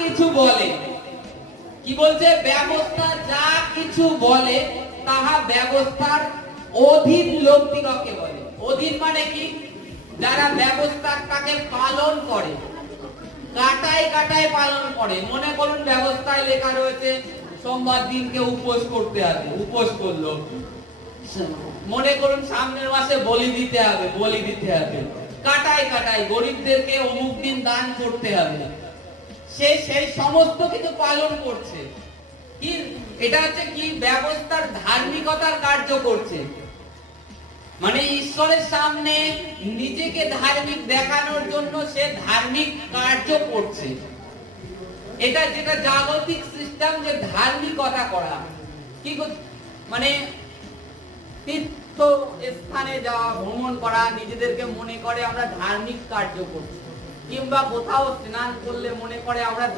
কিছু বলে, কি বলছে, ব্যবস্থা যা কিছু বলে তাহা ব্যবস্থার অধীন লোকদিগকে বলে। অধীন মানে কি? যারা ব্যবস্থাটাকে পালন করে, কাটায় কাটায় পালন করে। মনে করুন ব্যবস্থায় লেখা রয়েছে সোমবার দিনকে উপোস করতে হবে, উপোস করলো। মনে করুন সামনের মাসে বলি দিতে হবে, বলি দিতে হবে। কাটায় কাটায় গরিবদেরকে অমুক দিন দান করতে হবে, সে সেই সমস্ত কিছু পালন করছে। কি এটা হচ্ছে কি? ব্যবস্থার ধার্মিকতার কার্য করছে। মানে ঈশ্বরের সামনে নিজেকে ধার্মিক দেখানোর জন্য সে ধার্মিক কার্য করছে। এটা যেটা জাগতিক সিস্টেম, যে ধার্মিকতা করা, কি মানে তীর্থ স্থানে যাওয়া, ভ্রমণ করা, নিজেদেরকে মনে করে আমরা ধার্মিক কার্য করছি, কিংবা কোথাও স্নান করলে মনে করে আমরা